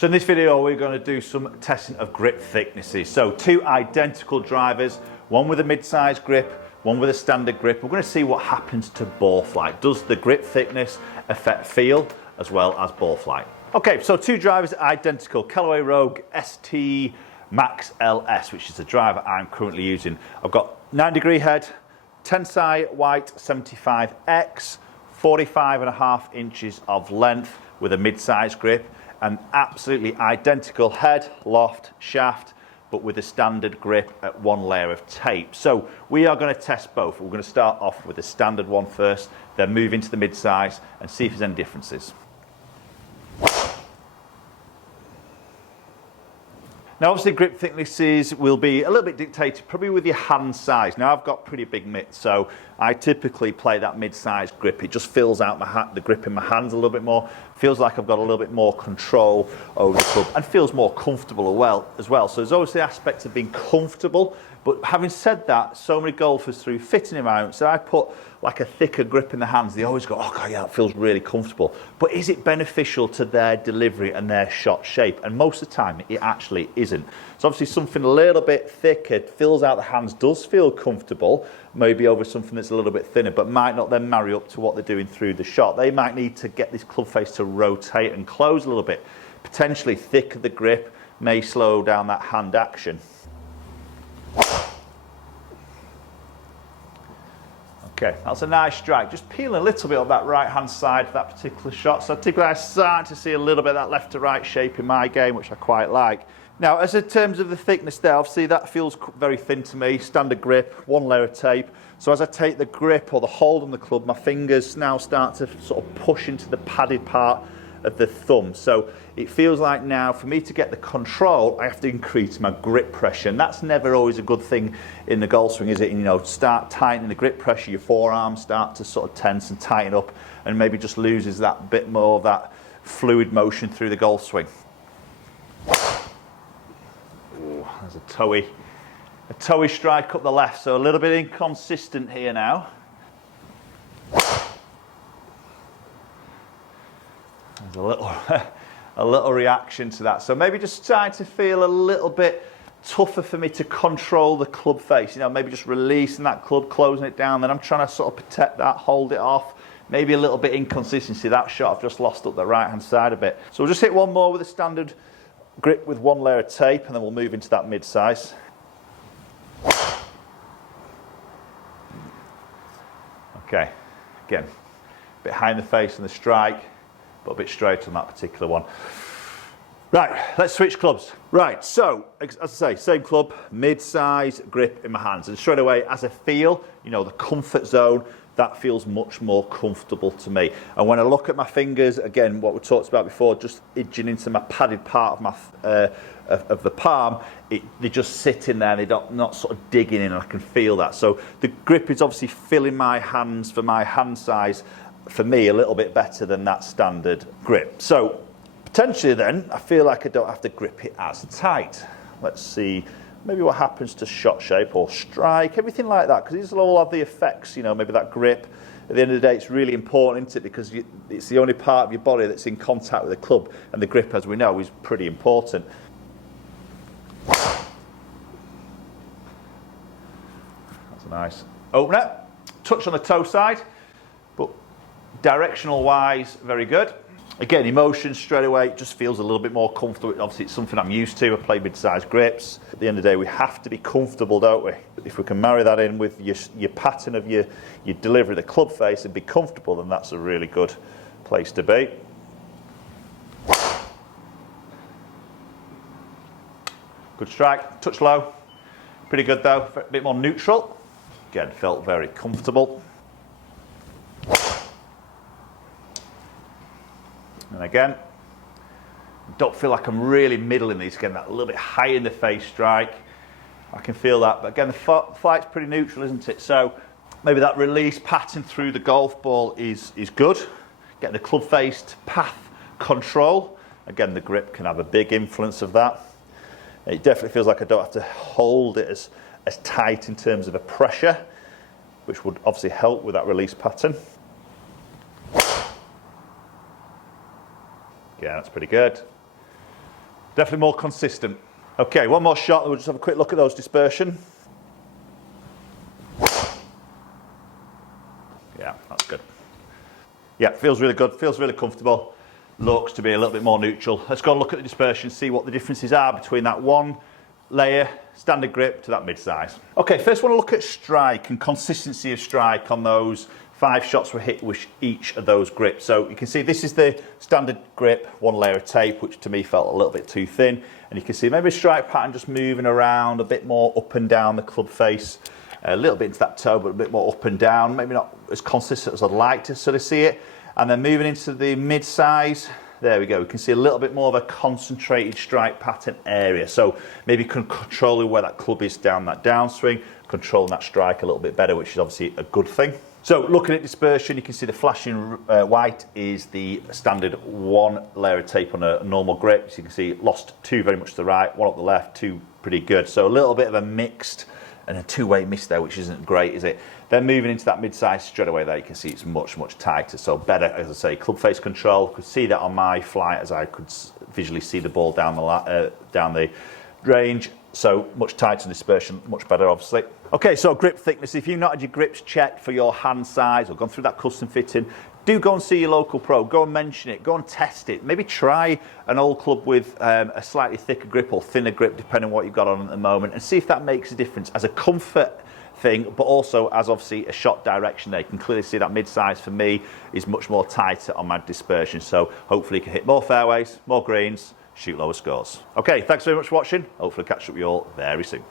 So in this video we're going to do some testing of grip thicknesses. So two identical drivers, one with a mid-size grip, one with a standard grip. We're going to see what happens to ball flight. Does the grip thickness affect feel as well as ball flight? Okay, so two drivers identical. Callaway Rogue ST Max LS, which is the driver I'm currently using. I've got 9-degree head, tensai white 75X, 45.5 inches of length with a mid-size grip, an absolutely identical head, loft, shaft, but with a standard grip at one layer of tape. So we are going to test both. We're going to start off with the standard one first, then move into the mid-size and see if there's any differences. Now obviously grip thicknesses will be a little bit dictated probably with your hand size. Now I've got pretty big mitts, so I typically play that mid-sized grip. It just fills out the grip in my hands a little bit more, feels like I've got a little bit more control over the club and feels more comfortable as well. So there's always the aspect of being comfortable, but having said that, so many golfers through fitting environments, so I put like a thicker grip in the hands, they always go, oh God, yeah, that feels really comfortable. But is it beneficial to their delivery and their shot shape? And most of the time, it actually isn't. So obviously something a little bit thicker, fills out the hands, does feel comfortable, maybe over something that's a little bit thinner, but might not then marry up to what they're doing through the shot. They might need to get this club face to rotate and close a little bit. Potentially thicker the grip may slow down that hand action. Okay, that's a nice strike. Just peeling a little bit of that right-hand side of that particular shot. So typically I'm starting to see a little bit of that left to right shape in my game, which I quite like. Now, as in terms of the thickness there, obviously that feels very thin to me. Standard grip, one layer of tape. So as I take the grip or the hold on the club, my fingers now start to sort of push into the padded part of the thumb. So it feels like now for me to get the control, I have to increase my grip pressure, and that's never always a good thing in the golf swing, is it? You know, start tightening the grip pressure, your forearms start to sort of tense and tighten up, and maybe just loses that bit more of that fluid motion through the golf swing. Ooh, there's a toey strike up the left, so a little bit inconsistent here now. There's a little reaction to that. So maybe just starting to feel a little bit tougher for me to control the club face. You know, maybe just releasing that club, closing it down. Then I'm trying to sort of protect that, hold it off. Maybe a little bit inconsistency. That shot I've just lost up the right-hand side a bit. So we'll just hit one more with a standard grip with one layer of tape, and then we'll move into that mid-size. Okay, again, a bit high in the face on the strike, but a bit straight on that particular one. Right, let's switch clubs. Right, so, as I say, same club, mid-size grip in my hands. And straight away, as I feel, you know, the comfort zone, that feels much more comfortable to me. And when I look at my fingers, again, what we talked about before, just edging into my padded part of my of the palm, they just sit in there and they're not sort of digging in, and I can feel that. So the grip is obviously filling my hands for my hand size, for me, a little bit better than that standard grip. So potentially then, I feel like I don't have to grip it as tight. Let's see maybe what happens to shot shape or strike, everything like that, because these will all have the effects, you know, maybe that grip. At the end of the day, it's really important, isn't it? Because it's the only part of your body that's in contact with the club, and the grip, as we know, is pretty important. That's a nice opener. Touch on the toe side, but directional wise, very good. Again, emotion straight away, it just feels a little bit more comfortable. Obviously, it's something I'm used to. I play mid-sized grips. At the end of the day, we have to be comfortable, don't we? If we can marry that in with your pattern of your delivery, the club face, and be comfortable, then that's a really good place to be. Good strike, touch low. Pretty good though, a bit more neutral. Again, felt very comfortable. And again, don't feel like I'm really middling these. Again, that little bit high in the face strike. I can feel that. But again, the flight's pretty neutral, isn't it? So maybe that release pattern through the golf ball is good. Getting the club face to path control. Again, the grip can have a big influence of that. It definitely feels like I don't have to hold it as tight in terms of a pressure, which would obviously help with that release pattern. Yeah, that's pretty good. Definitely more consistent. Okay, one more shot, we'll just have a quick look at those dispersion. Yeah, that's good. Yeah, feels really good, feels really comfortable. Looks to be a little bit more neutral. Let's go and look at the dispersion, see what the differences are between that one layer standard grip to that mid-size. Okay, first I want to look at strike and consistency of strike on those 5 shots were hit with each of those grips. So you can see this is the standard grip, one layer of tape, which to me felt a little bit too thin. And you can see maybe a strike pattern just moving around a bit more up and down the club face, a little bit into that toe, but a bit more up and down, maybe not as consistent as I'd like to sort of see it. And then moving into the mid-size, there we go. We can see a little bit more of a concentrated strike pattern area. So maybe controlling where that club is down that downswing, controlling that strike a little bit better, which is obviously a good thing. So looking at dispersion, you can see the flashing white is the standard one layer of tape on a normal grip. So you can see lost 2 very much to the right, 1 up the left, 2 pretty good. So a little bit of a mixed and a 2-way miss there, which isn't great, is it? Then moving into that mid-size straight away there, you can see it's much, much tighter. So better, as I say, club face control. Could see that on my flight as I could visually see the ball down the range. So much tighter dispersion, much better, obviously. Okay, so grip thickness. If you've not had your grips checked for your hand size or gone through that custom fitting, do go and see your local pro. Go and mention it. Go and test it. Maybe try an old club with a slightly thicker grip or thinner grip, depending on what you've got on at the moment, and see if that makes a difference as a comfort thing, but also as obviously a shot direction there. You can clearly see that mid-size for me is much more tighter on my dispersion. So hopefully you can hit more fairways, more greens, shoot lower scores. Okay, thanks very much for watching. Hopefully catch up with you all very soon.